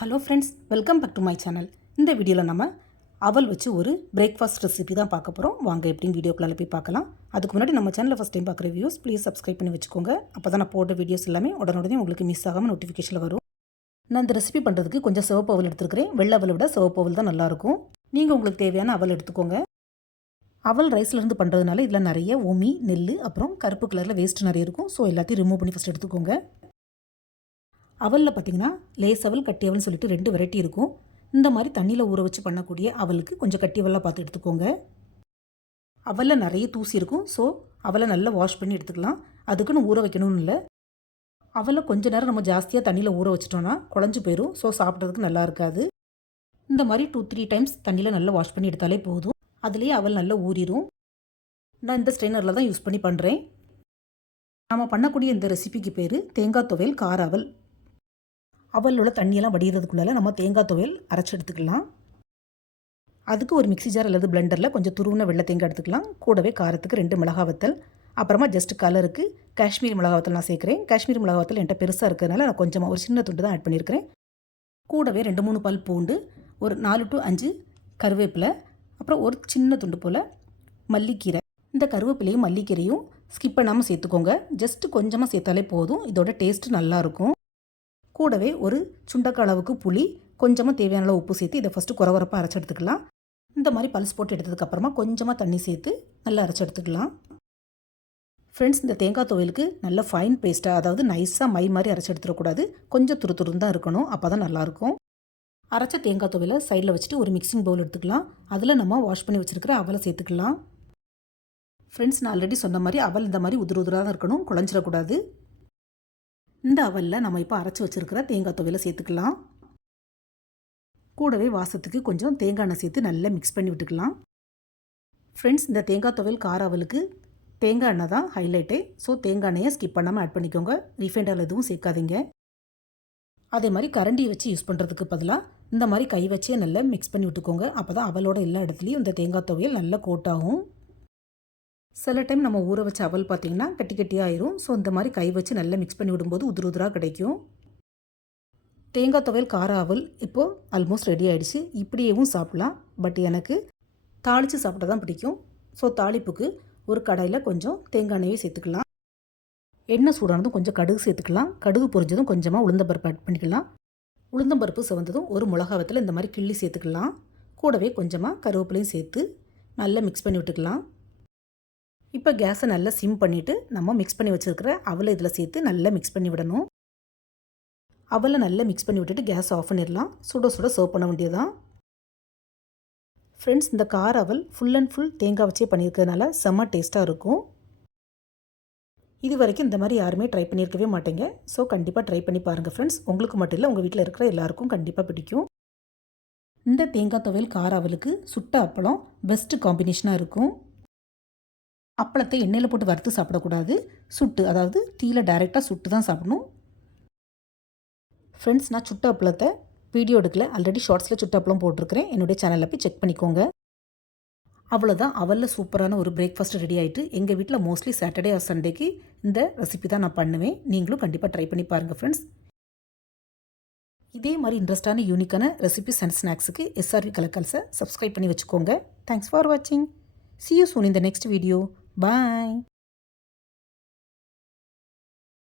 Hello friends, welcome back to my channel. இந்த வீடியோவில் நம்ம அவல் வச்சு ஒரு பிரேக்ஃபாஸ்ட் ரெசிபி தான் பார்க்க போகிறோம். வாங்க எப்படின்னு வீடியோக்குள்ளே போய் பார்க்கலாம். அதுக்கு முன்னாடி நம்ம சேனலில் ஃபஸ்ட் டைம் பார்க்குற வியூஸ் ப்ளீஸ் சப்ஸ்கிரைப் பண்ணி வச்சுக்கோங்க. அப்போ தான் நான் போட்ட வீடியோஸ் எல்லாமே உடனே உங்களுக்கு மிஸ் ஆகாமல் நோட்டிஃபிகேஷனில் வரும். நான் இந்த ரெசிபி பண்ணுறதுக்கு கொஞ்சம் சிவப்பு அவல் எடுத்துருக்கிறேன். வெள்ளை அவலை விட சிவப்பு அவல் தான் நல்லாயிருக்கும். நீங்கள் உங்களுக்கு தேவையான அவல் எடுத்துக்கோங்க. அவல் ரைஸ்லேருந்து பண்ணுறதுனால இதில் நிறைய உமி, நெல், அப்புறம் கருப்பு கலரில் வேஸ்ட் நிறைய இருக்கும். ஸோ எல்லாத்தையும் ரிமூவ் பண்ணி ஃபஸ்ட் எடுத்துக்கோங்க. அவலில் பார்த்திங்கன்னா லேஸ் அவல், கட்டி அவல்னு சொல்லிட்டு 2 வெரைட்டி இருக்கும். இந்த மாதிரி தண்ணியில் ஊற வச்சு பண்ணக்கூடிய அவலுக்கு கொஞ்சம் கட்டி அவலாக பார்த்து எடுத்துக்கோங்க. அவலில் நிறைய தூசி இருக்கும். ஸோ அவலை நல்லா வாஷ் பண்ணி எடுத்துக்கலாம். அதுக்குன்னு ஊற வைக்கணும்னு இல்லை. அவலை கொஞ்ச நேரம் நம்ம ஜாஸ்தியாக தண்ணியில் ஊற வச்சிட்டோன்னா குழஞ்சி போயிடும். ஸோ சாப்பிட்றதுக்கு நல்லா இருக்காது. இந்த மாதிரி 2-3 டைம்ஸ் தண்ணியில் நல்லா வாஷ் பண்ணி எடுத்தாலே போதும். அதுலேயே அவல் நல்லா ஊறிடும். நான் இந்த ஸ்ட்ரெயினரில் தான் யூஸ் பண்ணி பண்ணுறேன். நாம் பண்ணக்கூடிய இந்த ரெசிபிக்கு பேர் தேங்காய் துவையல் கார அவல். அவலோட தண்ணியெல்லாம் வடிகிறதுக்குள்ளால நம்ம தேங்காய் துவையல் அரைச்சி எடுத்துக்கலாம். அதுக்கு ஒரு மிக்ஸி ஜார் அல்லது பிளெண்டரில் கொஞ்சம் துருவின வெள்ளை தேங்காய் எடுத்துக்கலாம். கூடவே காரத்துக்கு 2 மிளகா வத்தல், அப்புறமா ஜஸ்ட் கலருக்கு காஷ்மீரி மிளகா வத்தல் நான் சேர்க்குறேன். காஷ்மீரி மிளகா வத்தல் என்கிட்ட பெருசாக இருக்கிறதுனால நான் கொஞ்சமாக ஒரு சின்ன துண்டு தான் ஆட் பண்ணியிருக்கிறேன். கூடவே 2-3 பல் பூண்டு, ஒரு 4 to 5 கருவேப்பிலை, அப்புறம் ஒரு சின்ன துண்டு போல் மல்லிக்கீரை. இந்த கருவேப்பிலையும் மல்லிக்கீரையும் ஸ்கிப் பண்ணாமல் சேர்த்துக்கோங்க. ஜஸ்ட்டு கொஞ்சமாக சேர்த்தாலே போதும். இதோட டேஸ்ட்டு நல்லாயிருக்கும். கூடவே ஒரு சுண்டக்காய் அளவுக்கு புளி, கொஞ்சமாக தேவையான அளவு உப்பு சேர்த்து இதை ஃபஸ்ட்டு குறகுறப்பாக அரைச்சி எடுத்துக்கலாம். இந்த மாதிரி பல்ஸ் போட்டு எடுத்ததுக்கப்புறமா கொஞ்சமாக தண்ணி சேர்த்து நல்லா அரைச்சி எடுத்துக்கலாம். ஃப்ரெண்ட்ஸ், இந்த தேங்காய் துவையலுக்கு நல்ல ஃபைன் பேஸ்ட்டாக, அதாவது நைஸாக மை மாதிரி அரைச்சி எடுத்துடக்கூடாது. கொஞ்சம் துருதுருன்னு தான் இருக்கணும். அப்போ தான் நல்லாயிருக்கும். அரைச்ச தேங்காய் துவையலை சைடில் வச்சுட்டு ஒரு மிக்சிங் பவுல் எடுத்துக்கலாம். அதில் நம்ம வாஷ் பண்ணி வச்சுருக்கிற அவலை சேர்த்துக்கலாம். ஃப்ரெண்ட்ஸ், நான் ஆல்ரெடி சொன்ன மாதிரி அவல் இந்த மாதிரி உதிராக தான் இருக்கணும், குழஞ்சிடக்கூடாது. இந்த அவலில் நம்ம இப்போ அரைச்சி வச்சுருக்கிற தேங்காய் துவையலை சேர்த்துக்கலாம். கூடவே வாசத்துக்கு கொஞ்சம் தேங்காய் எண்ணெய் சேர்த்து நல்லா மிக்ஸ் பண்ணி விட்டுக்கலாம். ஃப்ரெண்ட்ஸ், இந்த தேங்காய் துவையல் கார அவலுக்கு தேங்காய் எண்ணெய் தான் ஹைலைட்டே. ஸோ தேங்காய் எண்ணெயை ஸ்கிப் பண்ணாமல் ஆட் பண்ணிக்கோங்க. ரீஃபைண்ட் ஆயில் எதுவும் சேர்க்காதீங்க. அதே மாதிரி கரண்டியை வச்சு யூஸ் பண்ணுறதுக்கு பதிலாக இந்த மாதிரி கை வச்சே நல்லா மிக்ஸ் பண்ணி விட்டுக்கோங்க. அப்போ தான் அவலோட எல்லா இடத்துலையும் இந்த தேங்காய் துவையல் நல்லா கோட் ஆகும். சில டைம் நம்ம ஊற வச்ச அவல் பார்த்திங்கன்னா கட்டி கட்டியாக ஆயிரும். ஸோ இந்த மாதிரி கை வச்சு நல்லா மிக்ஸ் பண்ணி விடும்போது உதிராக கிடைக்கும். தேங்காய் துவையல் கார அவல் இப்போது ஆல்மோஸ்ட் ரெடி ஆகிடுச்சு. இப்படியேவும் சாப்பிட்லாம். பட் எனக்கு தாளித்து சாப்பிட்டா தான் பிடிக்கும். ஸோ தாளிப்புக்கு ஒரு கடாயில் கொஞ்சம் தேங்காய் எண்ணெயை சேர்த்துக்கலாம். எண்ணெய் சூடானதும் கொஞ்சம் கடுகு சேர்த்துக்கலாம். கடுகு பொரிஞ்சதும் கொஞ்சமாக உளுந்தம்பருப்பு ஆட் பண்ணிக்கலாம். உளுந்தம்பருப்பு சிவந்ததும் ஒரு மிளகா வத்தல் இந்த மாதிரி கிள்ளி சேர்த்துக்கலாம். கூடவே கொஞ்சமாக கருவேப்பிலையும் சேர்த்து நல்லா மிக்ஸ் பண்ணி விட்டுக்கலாம். இப்போ கேஸை நல்லா சிம் பண்ணிவிட்டு நம்ம மிக்ஸ் பண்ணி வச்சுருக்கிற அவலை இதில் சேர்த்து நல்லா மிக்ஸ் பண்ணி விடணும். அவலை நல்லா மிக்ஸ் பண்ணி விட்டுட்டு கேஸ் ஆஃப் பண்ணிடலாம். சுட சுட சர்வ் பண்ண வேண்டியதுதான். ஃப்ரெண்ட்ஸ், இந்த கார அவல் ஃபுல் அண்ட் ஃபுல் தேங்காய் வச்சே பண்ணியிருக்கிறதுனால செம்ம டேஸ்ட்டாக இருக்கும். இது வரைக்கும் இந்த மாதிரி யாருமே ட்ரை பண்ணியிருக்கவே மாட்டேங்க. ஸோ கண்டிப்பாக ட்ரை பண்ணி பாருங்கள் ஃப்ரெண்ட்ஸ். உங்களுக்கு மட்டும் இல்லை, உங்கள் வீட்டில் இருக்கிற எல்லாருக்கும் கண்டிப்பாக பிடிக்கும். இந்த தேங்காய் துவையல் கார அவலுக்கு சுட்ட அப்பளம் பெஸ்ட்டு காம்பினேஷனாக இருக்கும். அப்பளத்தை எண்ணெயில் போட்டு வறுத்து சாப்பிடக்கூடாது. சுட்டு, அதாவது தீயில் டைரெக்டாக சுட்டு தான் சாப்பிடணும். ஃப்ரெண்ட்ஸ், நான் சுட்ட அப்பளத்தை வீடியோ எடுக்கல, ஆல்ரெடி ஷார்ட்ஸில் சுட்ட அப்பளம் போட்டிருக்கிறேன். என்னுடைய சேனலில் போய் செக் பண்ணிக்கோங்க. அவ்வளோதான், அவலில் சூப்பரான ஒரு பிரேக்ஃபாஸ்ட் ரெடி ஆகிட்டு. எங்கள் வீட்டில் மோஸ்ட்லி சாட்டர்டே ஆர் சண்டேக்கு இந்த ரெசிபி தான் நான் பண்ணுவேன். நீங்களும் கண்டிப்பாக ட்ரை பண்ணி பாருங்கள் ஃப்ரெண்ட்ஸ். இதே மாதிரி இன்ட்ரெஸ்டான யூனிக்கான ரெசிபிஸ் அண்ட் ஸ்நாக்ஸுக்கு SRV கலக்கல்ஸை சப்ஸ்கிரைப் பண்ணி வச்சுக்கோங்க. தேங்க்ஸ் ஃபார் வாட்சிங். See you soon in the next video. Bye.